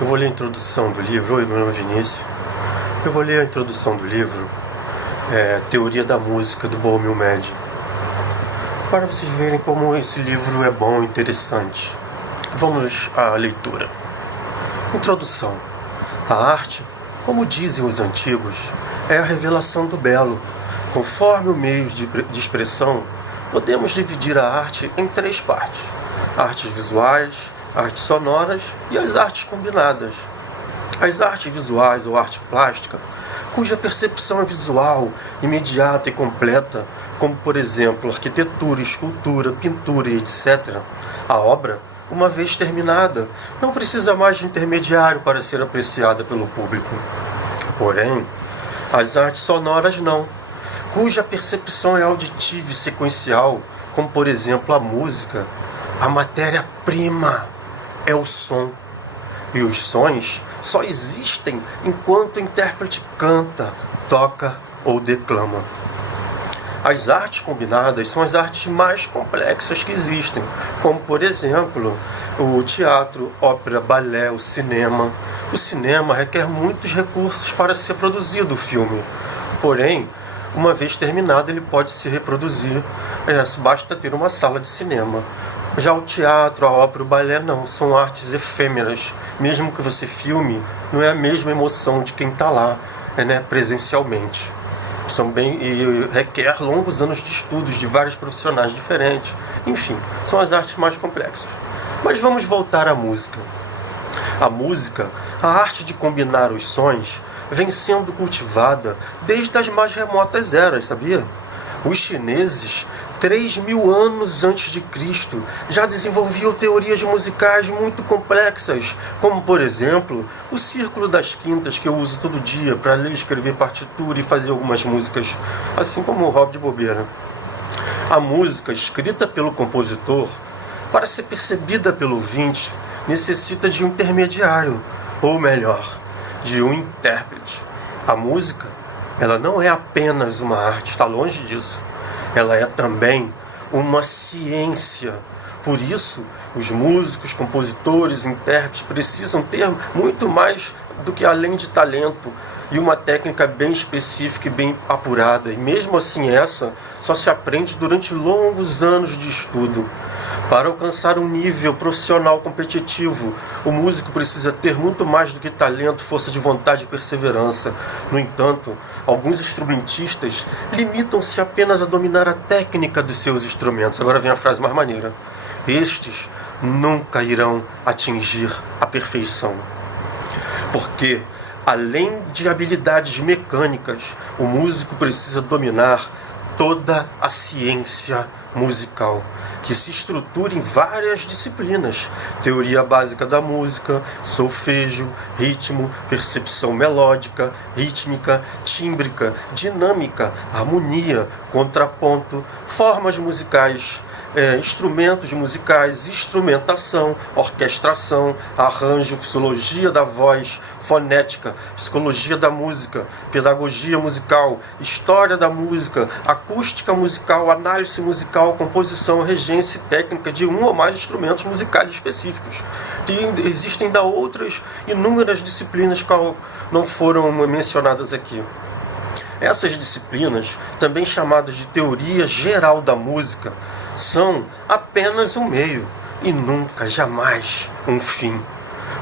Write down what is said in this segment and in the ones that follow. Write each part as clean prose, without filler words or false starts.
Eu vou ler a introdução do livro. Oi, meu nome é Vinícius. Eu vou ler a introdução do livro Teoria da Música, do Bohemian Médio, para vocês verem como esse livro é bom e interessante. Vamos à leitura. Introdução. A arte, como dizem os antigos, é a revelação do belo. Conforme o meio de expressão, podemos dividir a arte em três partes: artes visuais, artes sonoras e as artes combinadas. As artes visuais ou arte plástica, cuja percepção é visual, imediata e completa, como por exemplo arquitetura, escultura, pintura e etc. A obra, uma vez terminada, não precisa mais de intermediário para ser apreciada pelo público. Porém, as artes sonoras não, cuja percepção é auditiva e sequencial, como por exemplo a música. A matéria-prima é o som, e os sons só existem enquanto o intérprete canta, toca ou declama. As artes combinadas são as artes mais complexas que existem, como por exemplo o teatro, ópera, balé, o cinema. O cinema requer muitos recursos para ser produzido o filme, porém, uma vez terminado ele pode se reproduzir, basta ter uma sala de cinema. Já o teatro, a ópera, o balé não, são artes efêmeras. Mesmo que você filme, não é a mesma emoção de quem está lá, presencialmente. E requer longos anos de estudos de vários profissionais diferentes. Enfim, são as artes mais complexas. Mas vamos voltar à música. A música, a arte de combinar os sons, vem sendo cultivada desde as mais remotas eras, sabia? Os chineses, 3.000 anos antes de Cristo, já desenvolviam teorias musicais muito complexas, como por exemplo, o círculo das quintas, que eu uso todo dia para ler, escrever partitura e fazer algumas músicas, assim como o hobby de bobeira. A música escrita pelo compositor, para ser percebida pelo ouvinte, necessita de um intermediário, ou melhor, de um intérprete. A música, ela não é apenas uma arte, está longe disso. Ela é também uma ciência. Por isso, os músicos, compositores, intérpretes precisam ter muito mais do que além de talento e uma técnica bem específica e bem apurada. E mesmo assim essa só se aprende durante longos anos de estudo. Para alcançar um nível profissional competitivo, o músico precisa ter muito mais do que talento, força de vontade e perseverança. No entanto, alguns instrumentistas limitam-se apenas a dominar a técnica dos seus instrumentos. Agora vem a frase mais maneira. Estes nunca irão atingir a perfeição. Porque, além de habilidades mecânicas, o músico precisa dominar toda a ciência musical, que se estrutura em várias disciplinas: teoria básica da música, solfejo, ritmo, percepção melódica, rítmica, tímbrica, dinâmica, harmonia, contraponto, formas musicais, instrumentos musicais, instrumentação, orquestração, arranjo, fisiologia da voz, fonética, psicologia da música, pedagogia musical, história da música, acústica musical, análise musical, composição, regência e técnica de um ou mais instrumentos musicais específicos. E existem ainda outras inúmeras disciplinas que não foram mencionadas aqui. Essas disciplinas, também chamadas de teoria geral da música, são apenas um meio e nunca, jamais, um fim.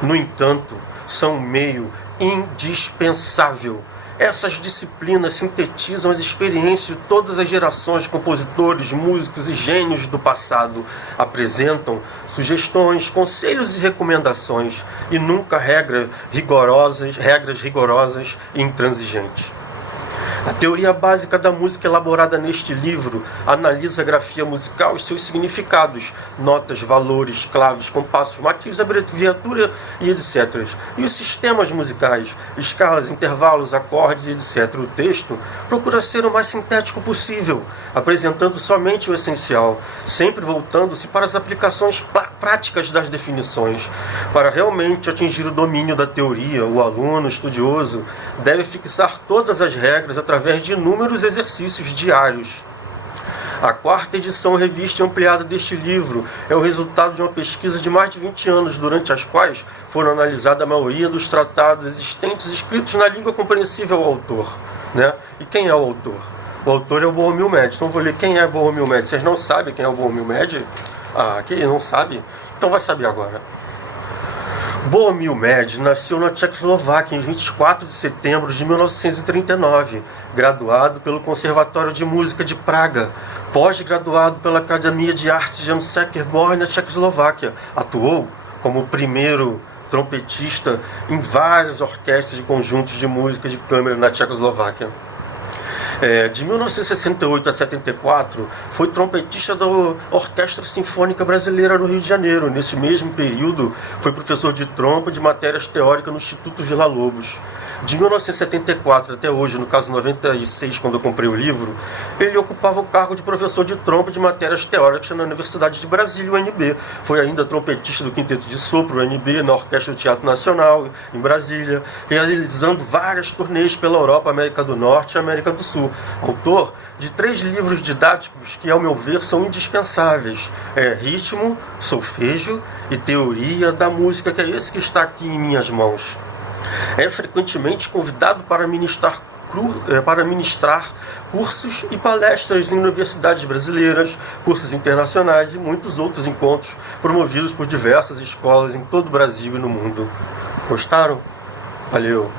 No entanto, são um meio indispensável. Essas disciplinas sintetizam as experiências de todas as gerações de compositores, músicos e gênios do passado. Apresentam sugestões, conselhos e recomendações, e nunca regras rigorosas e intransigentes. A teoria básica da música elaborada neste livro analisa a grafia musical e seus significados, notas, valores, claves, compassos, matizes, abreviatura e etc. E os sistemas musicais, escalas, intervalos, acordes e etc. O texto procura ser o mais sintético possível, apresentando somente o essencial, sempre voltando-se para as aplicações práticas das definições. Para realmente atingir o domínio da teoria, o aluno estudioso deve fixar todas as regras através de inúmeros exercícios diários. A quarta edição revista e ampliada deste livro é o resultado de uma pesquisa de mais de 20 anos, durante as quais foram analisadas a maioria dos tratados existentes escritos na língua compreensível ao autor, né? E quem é o autor? O autor é o Bohumil Médio. Então eu vou ler quem é Bohumil Médio. Vocês não sabem quem é o Bohumil Médio? Ah, quem não sabe? Então vai saber agora. Bohumil Médio nasceu na Tchecoslováquia em 24 de setembro de 1939, graduado pelo Conservatório de Música de Praga, pós-graduado pela Academia de Artes Jan Sekerborn na Tchecoslováquia. Atuou como primeiro trompetista em várias orquestras e conjuntos de música de câmara na Tchecoslováquia. De 1968 a 74, foi trompetista da Orquestra Sinfônica Brasileira no Rio de Janeiro. Nesse mesmo período, foi professor de trompa de matérias teóricas no Instituto Villa-Lobos. De 1974 até hoje, no caso 96, quando eu comprei o livro, ele ocupava o cargo de professor de trompa de matérias teóricas na Universidade de Brasília, UNB. Foi ainda trompetista do Quinteto de Sopro, UNB, na Orquestra do Teatro Nacional, em Brasília, realizando várias turnês pela Europa, América do Norte e América do Sul. Autor de 3 livros didáticos que, ao meu ver, são indispensáveis. Ritmo, Solfejo e Teoria da Música, que é esse que está aqui em minhas mãos. É frequentemente convidado para ministrar cursos e palestras em universidades brasileiras, cursos internacionais e muitos outros encontros promovidos por diversas escolas em todo o Brasil e no mundo. Gostaram? Valeu!